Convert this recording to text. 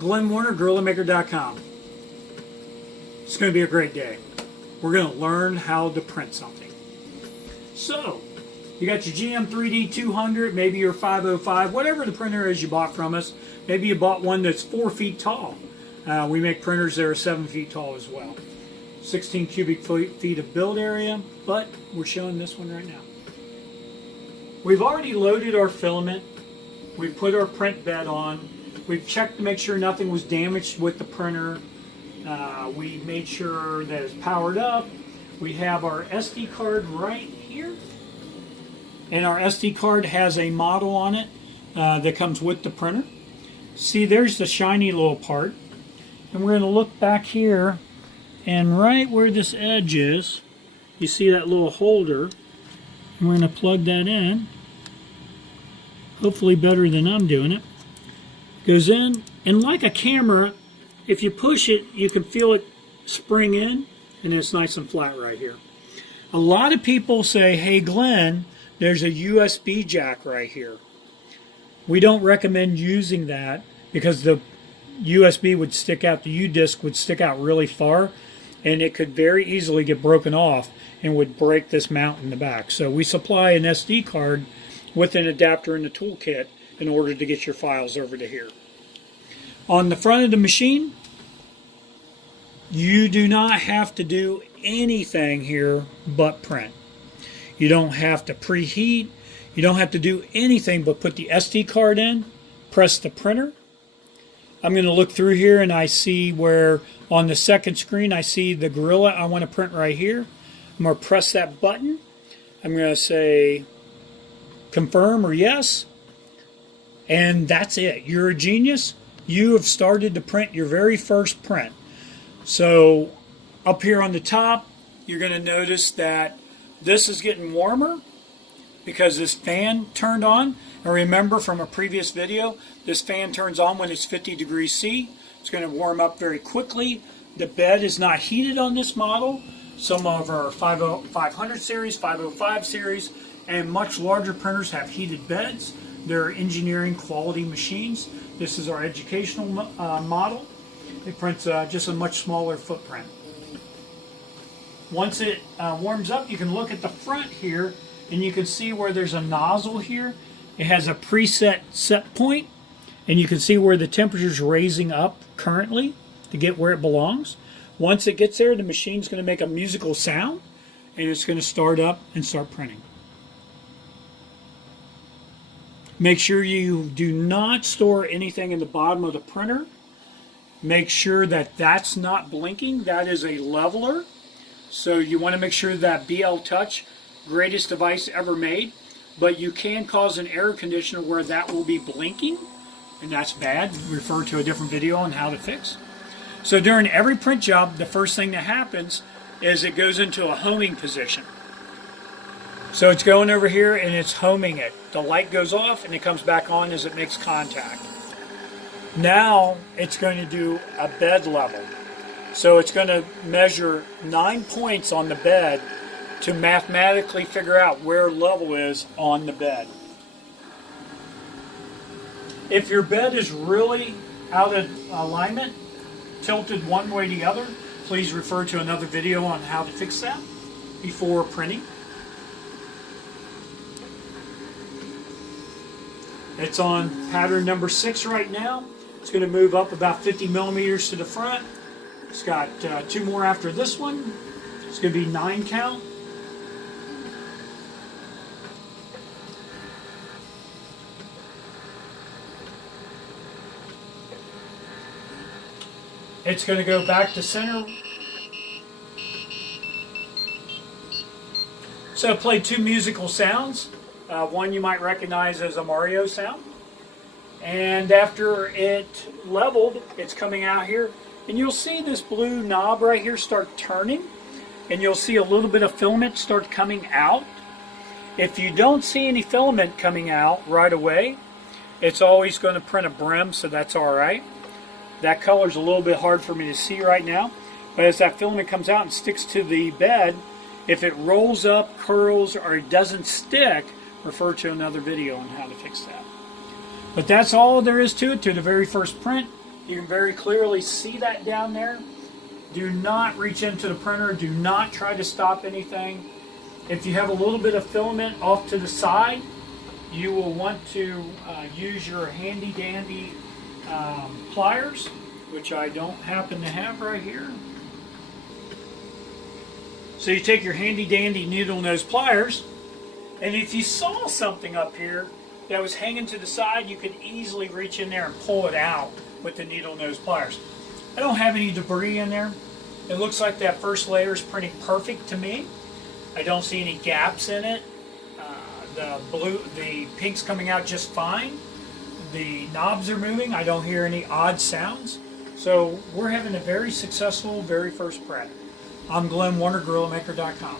Glenn Warner, GorillaMaker.com. It's going to be a great day. We're going to learn how to print something. So, you got your GM 3D 200, maybe your 505, whatever the printer is you bought from us. Maybe you bought one that's 4 feet tall. We make printers that are 7 feet tall as well. 16 cubic feet of build area, but we're showing this one right now. We've already loaded our filament. We've put our print bed on. We've checked to make sure nothing was damaged with the printer. We made sure that it's powered up. We have our SD card right here. And our SD card has a model on it that comes with the printer. See, there's the shiny little part. And we're going to look back here, and right where this edge is, you see that little holder. And we're going to plug that in. Hopefully better than I'm doing it. Goes in, and like a camera, if you push it, you can feel it spring in, and it's nice and flat right here. A lot of people say, hey Glenn, there's a USB jack right here. We don't recommend using that because the USB would stick out, the U-disc would stick out really far, and it could very easily get broken off and would break this mount in the back. So we supply an SD card with an adapter in the toolkit in order to get your files over to here. On the front of the machine, you do not have to do anything here but print. You don't have to preheat. You don't have to do anything but put the SD card in, press the printer. I'm going to look through here and I see where on the second screen I see the Gorilla I want to print right here. I'm going to press that button. I'm going to say confirm or yes. And that's it. You're a genius. You have started to print your very first print. So up here on the top, you're going to notice that this is getting warmer because this fan turned on. And remember from a previous video, this fan turns on when it's 50 degrees C. It's going to warm up very quickly. The bed is not heated on this model. Some of our 500 series, 505 series, and much larger printers have heated beds. They're engineering quality machines. This is our educational model. It prints just a much smaller footprint. Once it warms up, you can look at the front here and you can see where there's a nozzle here. It has a preset set point, and you can see where the temperature is raising up currently to get where it belongs. Once it gets there, the machine's going to make a musical sound and it's going to start up and start printing. Make sure you do not store anything in the bottom of the printer. Make sure that that's not blinking. That is a leveler. So you want to make sure that BL Touch, greatest device ever made, but you can cause an air conditioner where that will be blinking, and that's bad. Refer to a different video on how to fix. So during every print job, the first thing that happens is it goes into a homing position. So it's going over here and it's homing it. The light goes off and it comes back on as it makes contact. Now it's going to do a bed level. So it's going to measure 9 points on the bed to mathematically figure out where level is on the bed. If your bed is really out of alignment, tilted one way or the other, please refer to another video on how to fix that before printing. It's on pattern number 6 right now. It's going to move up about 50 millimeters to the front. It's got 2 more after this one. It's going to be 9 count. It's going to go back to center. So I played 2 musical sounds. One you might recognize as a Mario sound. And after it leveled, it's coming out here. And you'll see this blue knob right here start turning. And you'll see a little bit of filament start coming out. If you don't see any filament coming out right away, it's always going to print a brim, so that's alright. That color's a little bit hard for me to see right now. But as that filament comes out and sticks to the bed, if it rolls up, curls, or it doesn't stick, refer to another video on how to fix that. But that's all there is to it, to the very first print. You can very clearly see that down there. Do not reach into the printer. Do not try to stop anything. If you have a little bit of filament off to the side, you will want to use your handy dandy pliers, which I don't happen to have right here. So you take your handy dandy needle nose pliers, and if you saw something up here that was hanging to the side, you could easily reach in there and pull it out with the needle nose pliers. I don't have any debris in there. It looks like that first layer is pretty perfect to me. I don't see any gaps in it. The pink's coming out just fine. The knobs are moving. I don't hear any odd sounds. So we're having a very successful very first print. I'm Glenn Warner, GorillaMaker.com.